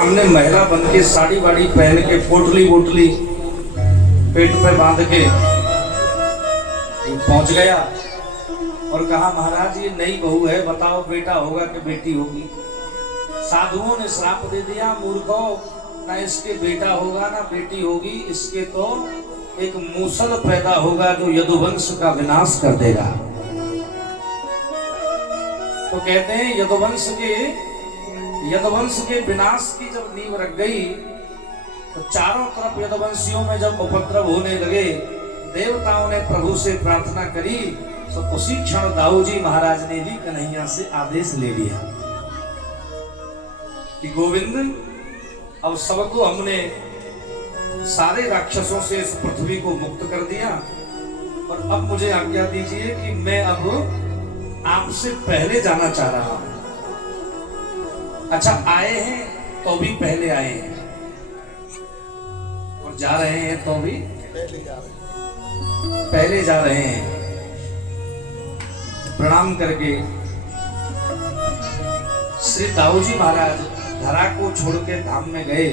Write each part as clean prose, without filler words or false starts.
हमने महिला बन के साड़ी वाड़ी पहन के पोटली वोटली पेट पे बांध के पहुंच गया और कहा महाराज ये नई बहू है, बताओ बेटा होगा कि बेटी होगी। साधुओं ने श्राप दे दिया, मूर्खों, ना इसके बेटा होगा ना बेटी होगी, इसके तो एक मूसल पैदा होगा जो यदुवंश का विनाश कर देगा। तो कहते हैं यदुवंश के विनाश की जब नींव रख गई तो चारों तरफ यदुवंशियों में जब उपद्रव होने लगे, देवताओं ने प्रभु से प्रार्थना करी तो उसी क्षण दाऊ जी महाराज ने भी कन्हैया से आदेश ले लिया कि गोविंद, अब सबको हमने सारे राक्षसों से इस पृथ्वी को मुक्त कर दिया और अब मुझे आज्ञा दीजिए कि मैं अब आपसे पहले जाना चाह रहा हूं। अच्छा, आए हैं तो भी पहले आए हैं और जा रहे हैं तो भी पहले जा रहे हैं। प्रणाम करके श्री दाऊ जी महाराज धरा को छोड़ के धाम में गए,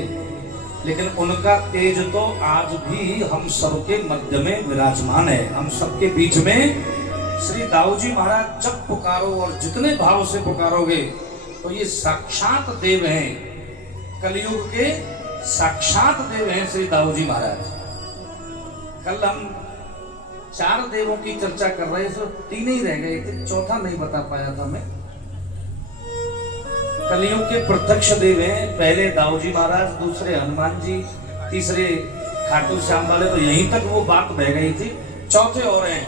लेकिन उनका तेज तो आज भी हम सबके मध्य में विराजमान है। हम सबके बीच में श्री दाऊ जी महाराज जब पुकारो और जितने भाव से पुकारोगे तो ये साक्षात देव हैं, कलयुग के साक्षात देव हैं श्री दाऊ जी महाराज। कल हम 4 देवों की चर्चा कर रहे थे, 3 ही रह गए थे, चौथा नहीं बता पाया था मैं। कलयुग के प्रत्यक्ष देव हैं, पहले दाऊ जी महाराज, दूसरे हनुमान जी, तीसरे खाटू श्याम वाले, तो यहीं तक वो बात बह गई थी। चौथे और हैं,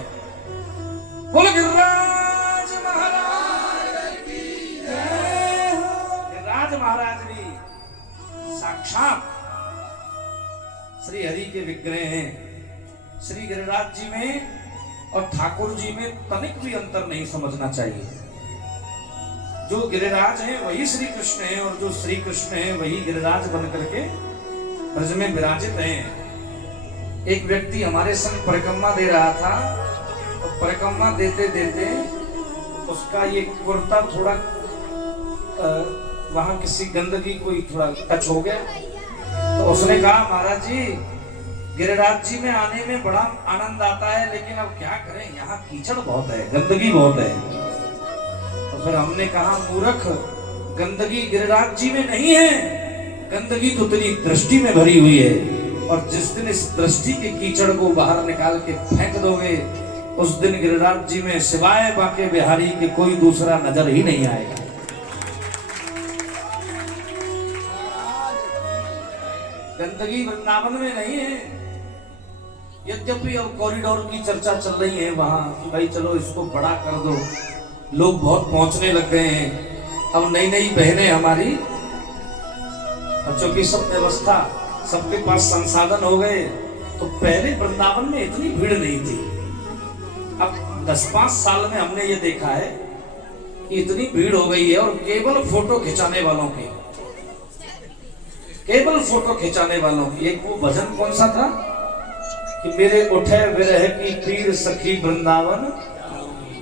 बोल गिरिराज महाराज की जय हो। गिरिराज महाराज भी साक्षात श्री हरि के विग्रह हैं। श्री गिरिराज जी में और ठाकुर जी में तनिक भी अंतर नहीं समझना चाहिए। जो गिरिराज है वही श्री कृष्ण है और जो श्री कृष्ण है वही गिरिराज बन करके ब्रज में विराजित हैं। एक व्यक्ति हमारे संग परिक्रमा दे रहा था, तो परिक्रमा देते देते उसका ये कुर्ता थोड़ा वहां किसी गंदगी कोई थोड़ा टच हो गया, तो उसने कहा महाराज जी, गिरिराज जी में आने में बड़ा आनंद आता है, लेकिन अब क्या करें, यहाँ कीचड़ बहुत है, गंदगी बहुत है। तो फिर हमने कहा मूर्ख, गंदगी गिरिराज जी में नहीं है, गंदगी तो तेरी दृष्टि में भरी हुई है, और जिस दिन इस दृष्टि के कीचड़ को बाहर निकाल के फेंक दोगे उस दिन गिरिराज जी में सिवाय बाके बिहारी के कोई दूसरा नजर ही नहीं आएगा। गंदगी वृंदावन में नहीं है। यद्यपि अब कॉरिडोर की चर्चा चल रही है वहां कि भाई चलो इसको बड़ा कर दो, लोग बहुत पहुंचने लग गए हैं। अब नई नई बहनें हमारी, बच्चों की सब व्यवस्था, सबके पास संसाधन हो गए, तो पहले वृंदावन में इतनी भीड़ नहीं थी। अब 10-5 साल में हमने ये देखा है कि इतनी भीड़ हो गई है, और केवल फोटो खिंचाने वालों की, केवल फोटो खिंचाने वालों की। एक वो भजन कौन सा था कि मेरे उठे विरह की पीर सखी वृंदावन।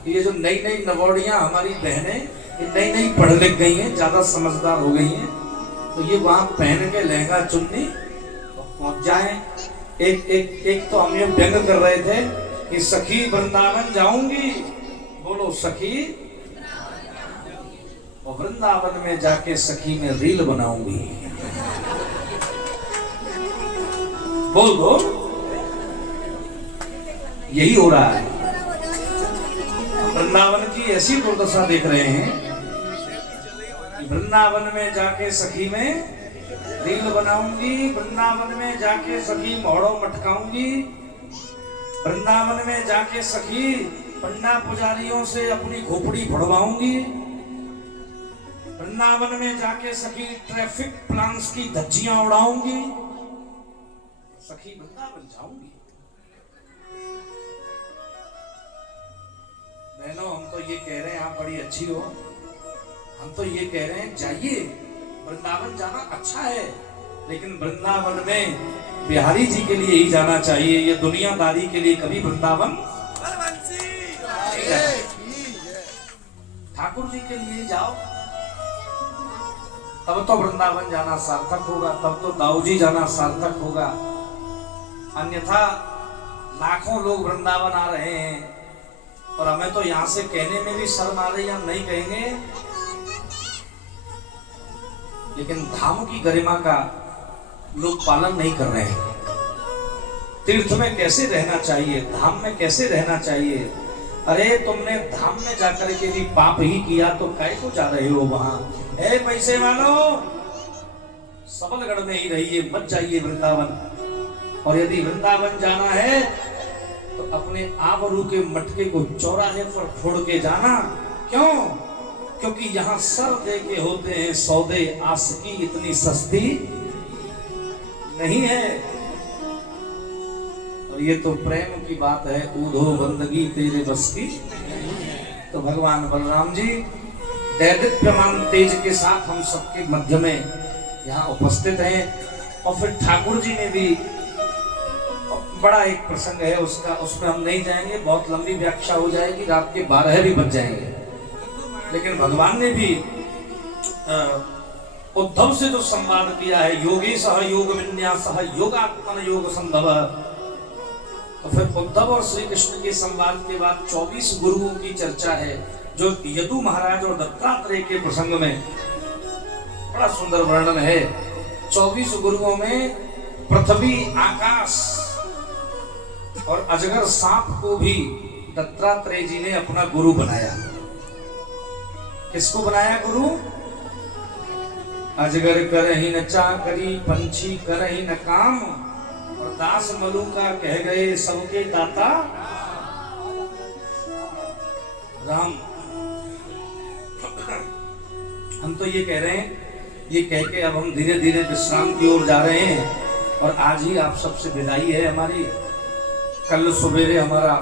ये जो नई नई नवोड़ियां हमारी बहनें, ये नई नई पढ़ लिख गई हैं, ज्यादा समझदार हो गई हैं, तो ये वहां पहन के लहंगा चुन्नी पहुंच जाए। एक तो हम ये व्यंग कर रहे थे कि सखी वृंदावन जाऊंगी, बोलो सखी, और वृंदावन में जाके सखी में रील बनाऊंगी, बोल दो। यही हो रहा है, वृंदावन की ऐसी दुर्दशा देख रहे हैं। वृंदावन में जाके सखी में रील बनाऊंगी, वृंदावन में जाके सखी मोहड़ो मटकाऊंगी, वृंदावन में जाके सखी पंडा पुजारियों से अपनी खोपड़ी भड़वाऊंगी, वृंदावन में जाके सखी ट्रैफिक प्लान्स की धज्जियां उड़ाऊंगी, सखी वृंदावन जाऊंगी। बहनों, हम तो ये कह रहे हैं आप बड़ी अच्छी हो, हम तो ये कह रहे हैं जाइए, वृंदावन जाना अच्छा है, लेकिन वृंदावन में बिहारी जी के लिए ही जाना चाहिए। ये दुनियादारी के लिए कभी वृंदावन ठाकुर जी के लिए जाओ। तब तो वृंदावन जाना सार्थक होगा, तब तो दाऊजी जाना सार्थक होगा। अन्यथा लाखों लोग वृंदावन आ रहे हैं और हमें तो यहां से कहने में भी शर्म आ रही है, हम नहीं कहेंगे। लेकिन धाम की गरिमा का लोग पालन नहीं कर रहे हैं। तीर्थ में कैसे रहना चाहिए, धाम में कैसे रहना चाहिए। अरे तुमने धाम में जाकर के भी पाप ही किया तो काहे को जा रहे हो वहां। ए पैसे वालों, सबलगढ़ में ही रहिए, मत जाइए वृंदावन। और यदि वृंदावन जाना है तो अपने आबरू के मटके को चौराहे पर फोड़ के जाना। क्यों? क्योंकि यहाँ सर दे के होते हैं सौदे, आशिकी इतनी सस्ती नहीं है। और ये तो प्रेम की बात है, ऊधो बंदगी तेरे बस की। तो भगवान बलराम जी दैदिप्यमान तेज के साथ हम सबके मध्य में यहाँ उपस्थित हैं। और फिर ठाकुर जी ने भी बड़ा एक प्रसंग है उसका, उसमें हम नहीं जाएंगे, बहुत लंबी व्याख्या हो जाएगी, रात के 12 भी बज जाएंगे। लेकिन भगवान ने भी उद्धव से जो संवाद किया है, योगी सह योग विन्यास योगात्मन योग संभव। तो फिर उद्धव और श्री कृष्ण के संवाद के बाद 24 गुरुओं की चर्चा है, जो यदु महाराज और दत्तात्रेय के प्रसंग में बड़ा सुंदर वर्णन है। 24 गुरुओं में पृथ्वी, आकाश और अजगर सांप को भी दत्तात्रेय जी ने अपना गुरु बनाया। किसको बनाया गुरु? अजगर करहि न चाकरी, पंछी करहि न काम, और दास मलूका कह गए सबके दाता राम। हम तो ये कह रहे हैं, ये कह के अब हम धीरे धीरे विश्राम की ओर जा रहे हैं। और आज ही आप सबसे विदाई है हमारी। कल सवेरे हमारा